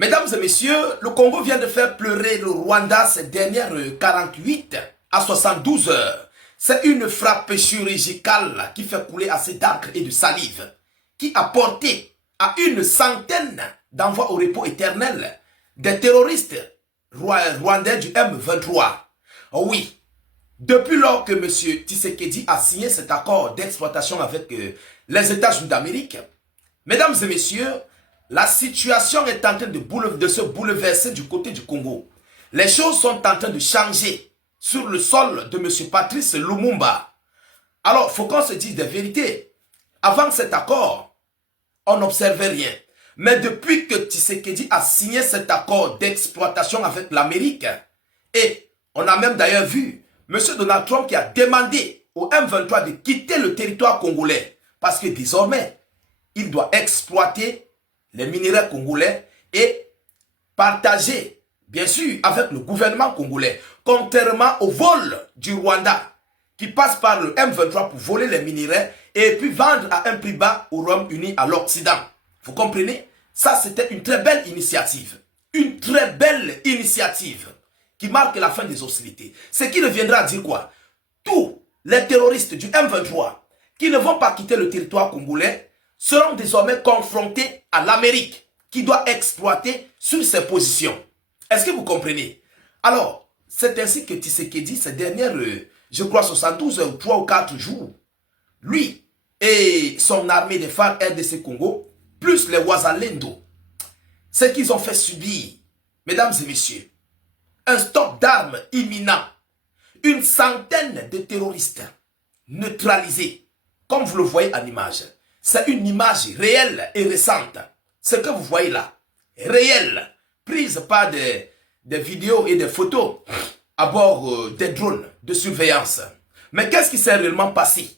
Mesdames et messieurs, le Congo vient de faire pleurer le Rwanda ces dernières 48 à 72 heures. C'est une frappe chirurgicale qui fait couler assez d'encre et de salive, qui a porté à une centaine d'envois au repos éternel des terroristes rwandais du M23. Oui, depuis lors que M. Tshisekedi a signé cet accord d'exploitation avec les États-Unis d'Amérique, mesdames et messieurs, la situation est en train de se bouleverser du côté du Congo. Les choses sont en train de changer sur le sol de M. Patrice Lumumba. Alors, il faut qu'on se dise des vérités. Avant cet accord, on n'observait rien. Mais depuis que Tshisekedi a signé cet accord d'exploitation avec l'Amérique, et on a même d'ailleurs vu M. Donald Trump qui a demandé au M23 de quitter le territoire congolais, parce que désormais, il doit exploiter les minéraux congolais et partager, bien sûr, avec le gouvernement congolais, contrairement au vol du Rwanda, qui passe par le M23 pour voler les minéraux et puis vendre à un prix bas au Royaume-Uni, à l'Occident. Vous comprenez? Ça, c'était une très belle initiative. Une très belle initiative qui marque la fin des hostilités. Ce qui reviendra à dire quoi? Tous les terroristes du M23 qui ne vont pas quitter le territoire congolais seront désormais confrontés à l'Amérique qui doit exploiter sur ses positions. Est-ce que vous comprenez? Alors, c'est ainsi que Tshisekedi, ces dernières, je crois, 72 heures, 3 ou 4 jours, lui et son armée de phares RDC Congo, plus les Wazalendo, ce qu'ils ont fait subir, mesdames et messieurs, un stock d'armes imminent, une centaine de terroristes neutralisés, comme vous le voyez en image. C'est une image réelle et récente. Ce que vous voyez là, réel, prise par des vidéos et des photos à bord des drones de surveillance. Mais qu'est-ce qui s'est réellement passé?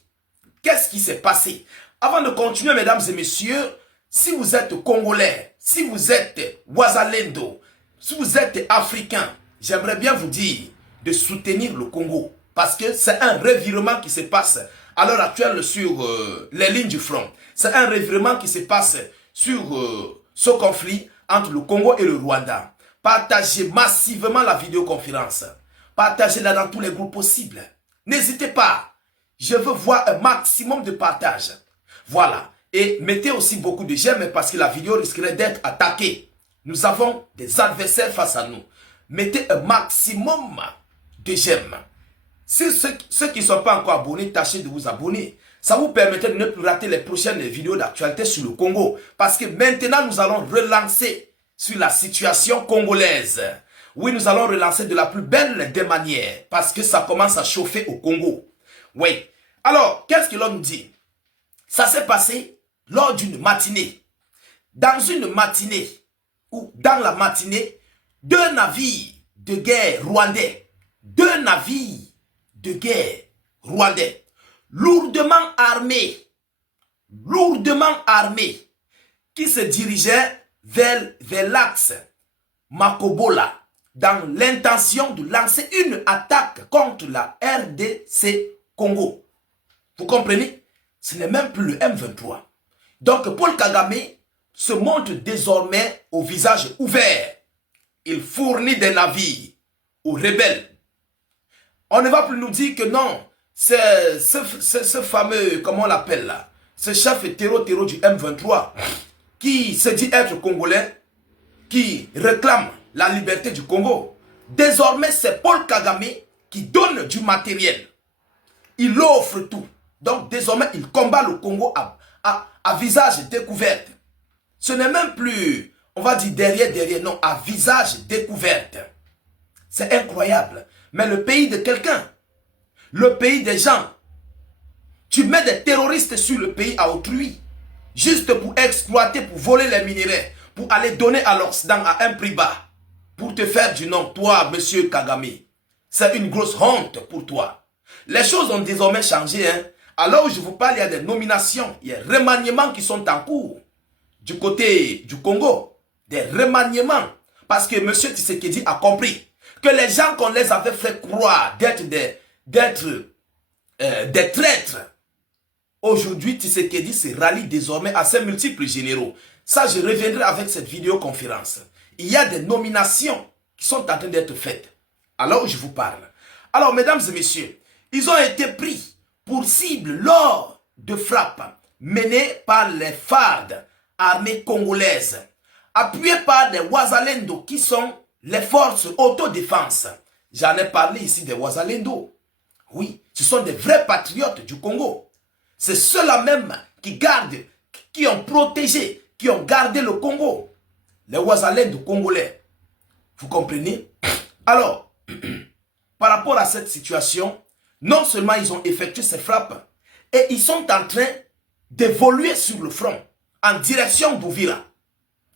Qu'est-ce qui s'est passé? Avant de continuer, mesdames et messieurs, si vous êtes Congolais, si vous êtes Wazalendo, si vous êtes Africain, j'aimerais bien vous dire de soutenir le Congo. Parce que c'est un revirement qui se passe à l'heure actuelle sur les lignes du front. C'est un revirement qui se passe sur ce conflit entre le Congo et le Rwanda. Partagez massivement la vidéoconférence. Partagez-la dans tous les groupes possibles. N'hésitez pas. Je veux voir un maximum de partage. Voilà. Et mettez aussi beaucoup de j'aime parce que la vidéo risquerait d'être attaquée. Nous avons des adversaires face à nous. Mettez un maximum de j'aime. Si ceux qui ne sont pas encore abonnés, tâchez de vous abonner. Ça vous permettra de ne plus rater les prochaines vidéos d'actualité sur le Congo. Parce que maintenant, nous allons relancer sur la situation congolaise. Oui, nous allons relancer de la plus belle des manières. Parce que ça commence à chauffer au Congo. Oui. Alors, qu'est-ce que l'on nous dit? Ça s'est passé lors d'une matinée. Dans une matinée, ou dans la matinée, deux navires de guerre rwandais. Deux navires de guerre rwandais, lourdement armés, qui se dirigeaient vers l'axe Makobola, dans l'intention de lancer une attaque contre la RDC Congo. Vous comprenez? Ce n'est même plus le M23. Donc Paul Kagame se montre désormais au visage ouvert. Il fournit des navires aux rebelles. On ne va plus nous dire que non, c'est ce fameux, comment on l'appelle là, ce chef terreau du M23 qui se dit être congolais, qui réclame la liberté du Congo. Désormais, c'est Paul Kagame qui donne du matériel. Il offre tout. Donc désormais, il combat le Congo à visage découvert. Ce n'est même plus, on va dire derrière, non, à visage découvert. C'est incroyable. Mais le pays de quelqu'un, le pays des gens, tu mets des terroristes sur le pays à autrui, juste pour exploiter, pour voler les minéraux, pour aller donner à l'Occident à un prix bas, pour te faire du nom, toi, monsieur Kagame. C'est une grosse honte pour toi. Les choses ont désormais changé. Hein. Alors où je vous parle, il y a des nominations, il y a des remaniements qui sont en cours du côté du Congo. Des remaniements. Parce que monsieur Tshisekedi a compris que les gens qu'on les avait fait croire d'être des traîtres, aujourd'hui Tshisekedi se rallie désormais à ses multiples généraux. Ça, je reviendrai avec cette vidéoconférence. il y a des nominations qui sont en train d'être faites. Alors je vous parle. Alors, mesdames et messieurs, ils ont été pris pour cible lors de frappes menées par les FARD, armées congolaises, appuyées par les Wazalendo qui sont les forces autodéfense. J'en ai parlé ici des Wazalendo. Oui, ce sont des vrais patriotes du Congo. C'est ceux-là même qui gardent, qui ont protégé, qui ont gardé le Congo. Les Wazalendo congolais. Vous comprenez? Alors, par rapport à cette situation, non seulement ils ont effectué ces frappes, et ils sont en train d'évoluer sur le front, en direction d'Ouvira.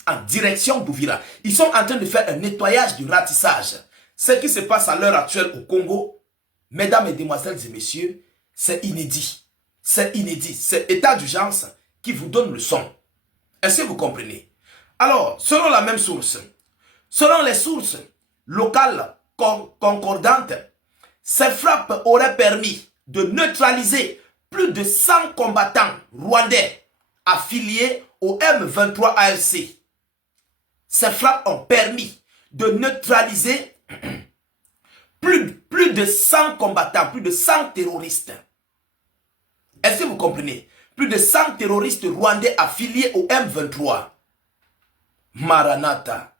En direction d'Ouvira. Ils sont en train de faire un nettoyage du ratissage. Ce qui se passe à l'heure actuelle au Congo, mesdames et demoiselles et messieurs, c'est inédit. C'est inédit. C'est état d'urgence qui vous donne le son. Est-ce que vous comprenez? Alors, selon la même source, selon les sources locales concordantes, ces frappes auraient permis de neutraliser plus de 100 combattants rwandais affiliés au M23 AFC. Ces frappes ont permis de neutraliser plus de 100 combattants, plus de 100 terroristes. Est-ce que vous comprenez? Plus de 100 terroristes rwandais affiliés au M23. Maranatha,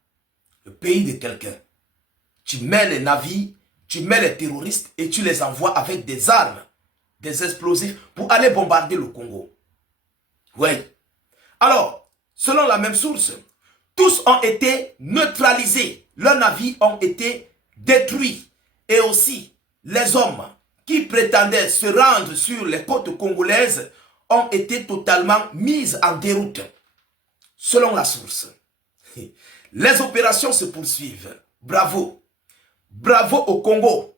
le pays de quelqu'un. Tu mets les navires, tu mets les terroristes et tu les envoies avec des armes, des explosifs pour aller bombarder le Congo. Oui. Alors, selon la même source, tous ont été neutralisés. Leurs navires ont été détruits. Et aussi, les hommes qui prétendaient se rendre sur les côtes congolaises ont été totalement mis en déroute. Selon la source. Les opérations se poursuivent. Bravo. Bravo au Congo.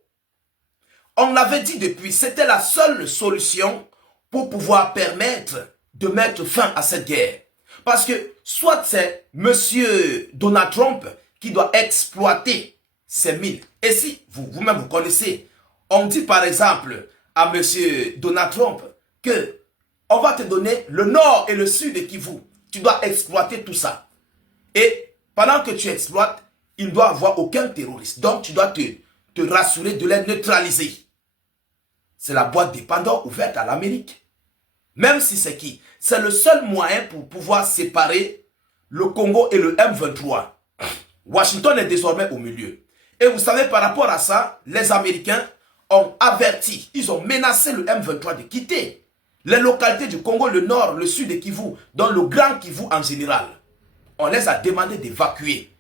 On l'avait dit depuis, c'était la seule solution pour pouvoir permettre de mettre fin à cette guerre. Parce que soit c'est M. Donald Trump qui doit exploiter ces mines. Et si vous-même vous connaissez, on dit par exemple à M. Donald Trump que on va te donner le nord et le sud de Kivu. Tu dois exploiter tout ça. Et pendant que tu exploites, il ne doit avoir aucun terroriste. Donc tu dois te rassurer de les neutraliser. C'est la boîte de Pandore ouverte à l'Amérique. Même si c'est qui? C'est le seul moyen pour pouvoir séparer le Congo et le M23. Washington est désormais au milieu. Et vous savez, par rapport à ça, les Américains ont averti, ils ont menacé le M23 de quitter les localités du Congo, le nord, le sud de Kivu, dans le grand Kivu en général. On les a demandé d'évacuer.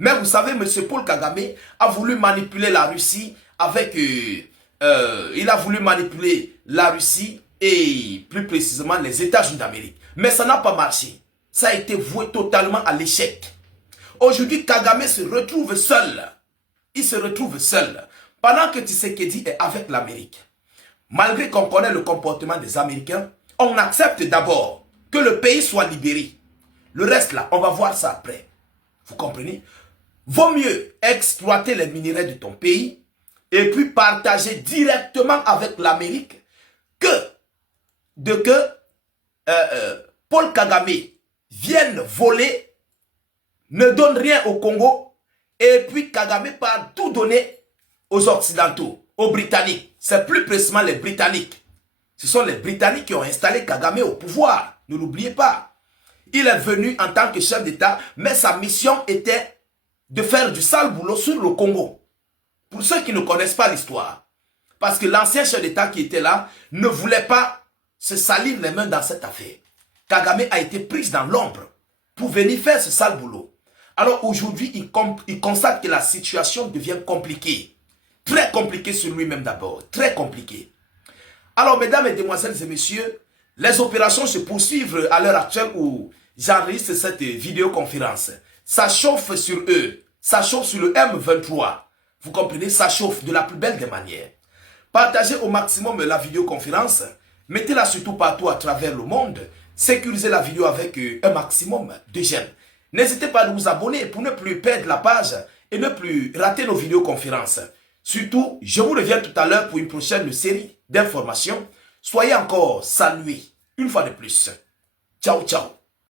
Mais vous savez, M. Paul Kagame a voulu manipuler la Russie avec... il a voulu manipuler la Russie et plus précisément les États-Unis d'Amérique. Mais ça n'a pas marché. Ça a été voué totalement à l'échec. Aujourd'hui, Kagame se retrouve seul. Il se retrouve seul. Pendant que Tshisekedi est avec l'Amérique. Malgré qu'on connaît le comportement des Américains, on accepte d'abord que le pays soit libéré. Le reste là, on va voir ça après. Vous comprenez? Vaut mieux exploiter les minerais de ton pays et puis partager directement avec l'Amérique que Paul Kagame vienne voler, ne donne rien au Congo et puis Kagame part tout donner aux Occidentaux, aux Britanniques. C'est plus précisément les Britanniques. Ce sont les Britanniques qui ont installé Kagame au pouvoir. Ne l'oubliez pas. Il est venu en tant que chef d'État, mais sa mission était de faire du sale boulot sur le Congo. Pour ceux qui ne connaissent pas l'histoire. Parce que l'ancien chef d'État qui était là ne voulait pas se salir les mains dans cette affaire. Kagame a été pris dans l'ombre pour venir faire ce sale boulot. Alors aujourd'hui, il constate que la situation devient compliquée. Très compliquée sur lui-même d'abord. Très compliquée. Alors mesdames et demoiselles et messieurs, les opérations se poursuivent à l'heure actuelle où j'enregistre cette vidéoconférence. Ça chauffe sur eux. Ça chauffe sur le M23. Vous comprenez? Ça chauffe de la plus belle des manières. Partagez au maximum la vidéoconférence. Mettez-la surtout partout à travers le monde. Sécurisez la vidéo avec un maximum de j'aime. N'hésitez pas à vous abonner pour ne plus perdre la page et ne plus rater nos vidéoconférences. Surtout, je vous reviens tout à l'heure pour une prochaine série d'informations. Soyez encore salués une fois de plus. Ciao, ciao.